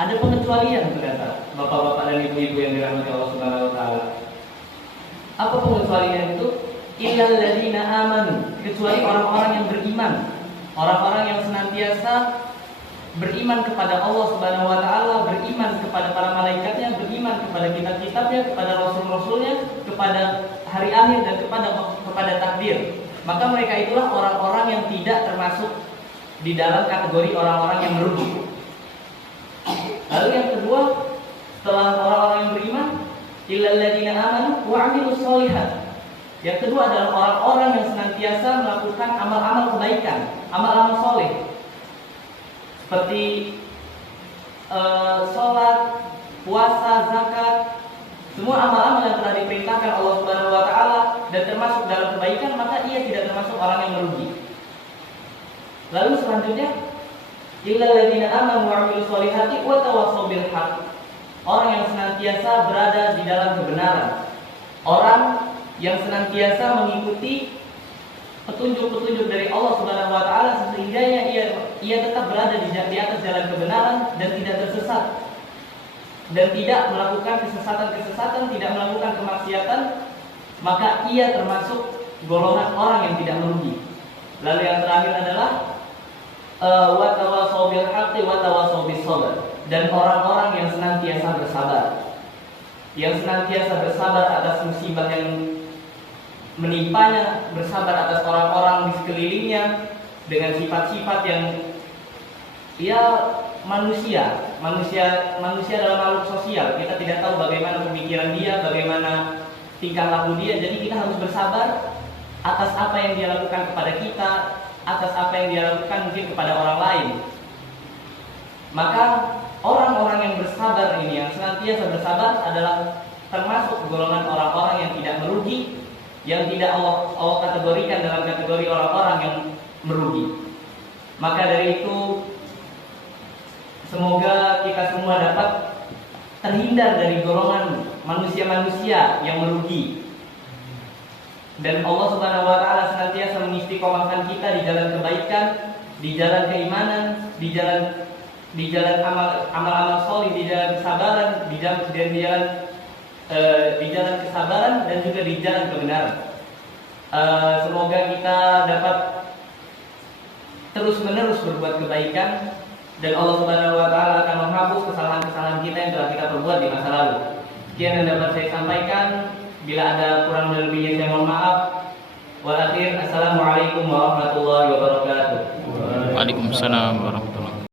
Ada pengecualian ternyata, bapak-bapak dan ibu-ibu yang dirahmati Allah Subhanahu wa taala. Apa pengecualian itu? Illal ladzina amanu, kecuali orang-orang yang beriman. Orang-orang yang senantiasa beriman kepada Allah Subhanahu wa taala, beriman kepada para malaikatnya, beriman kepada kitab-kitabnya, kepada rasul-rasulnya, kepada hari akhir dan kepada takdir. Maka mereka itulah orang-orang yang tidak termasuk di dalam kategori orang-orang yang merugi. Lalu yang kedua, setelah orang-orang yang beriman, illal ladzina amanu wa 'amilus sholihat. Yang kedua adalah orang-orang yang senantiasa melakukan amal-amal kebaikan, amal-amal soleh, seperti sholat, puasa, zakat, semua amal-amal yang telah diperintahkan Allah Subhanahu wa taala dan termasuk dalam kebaikan, maka ia tidak termasuk orang yang merugi. Lalu selanjutnya, illal ladzina amanu wa 'amilus sholihati wa tawassaw bil haqq. Orang yang senantiasa berada di dalam kebenaran. Orang yang senantiasa mengikuti petunjuk-petunjuk dari Allah Subhanahu wa taala sehingga ia tetap berada di atas jalan kebenaran dan tidak tersesat. Dan tidak melakukan kesesatan-kesesatan, tidak melakukan kemaksiatan, maka ia termasuk golongan orang yang tidak merugi. Lalu yang terakhir adalah wa tawassaw bil haqqi wa tawassaw bis sabr, dan orang-orang yang senantiasa bersabar. Yang senantiasa bersabar atas musibah yang menimpanya, bersabar atas orang-orang di sekelilingnya dengan sifat-sifat yang manusia adalah makhluk sosial. Kita tidak tahu bagaimana pemikiran dia, bagaimana tingkah laku dia. Jadi kita harus bersabar atas apa yang dia lakukan kepada kita, atas apa yang dia lakukan mungkin kepada orang lain. Maka orang-orang yang bersabar ini, yang senantiasa bersabar, adalah termasuk golongan orang-orang yang tidak merugi, yang tidak Allah kategorikan dalam kategori orang-orang yang merugi. Maka dari itu, semoga kita semua dapat terhindar dari golongan manusia-manusia yang merugi. Dan Allah Subhanahu wa taala senantiasa mengistiqomahkan kita di jalan kebaikan, di jalan keimanan, di jalan amal-amal soleh, di jalan kesabaran, di jalan kesabaran dan juga di jalan kebenaran. Semoga kita dapat terus-menerus berbuat kebaikan dan Allah Subhanahu wa taala akan menghapus kesalahan-kesalahan kita yang telah kita perbuat di masa lalu. Sekian yang dapat saya sampaikan. Bila ada kurang dan lebihnya saya mohon maaf. Wal akhir, assalamualaikum warahmatullahi wabarakatuh. Waalaikumsalam warahmatullahi wabarakatuh.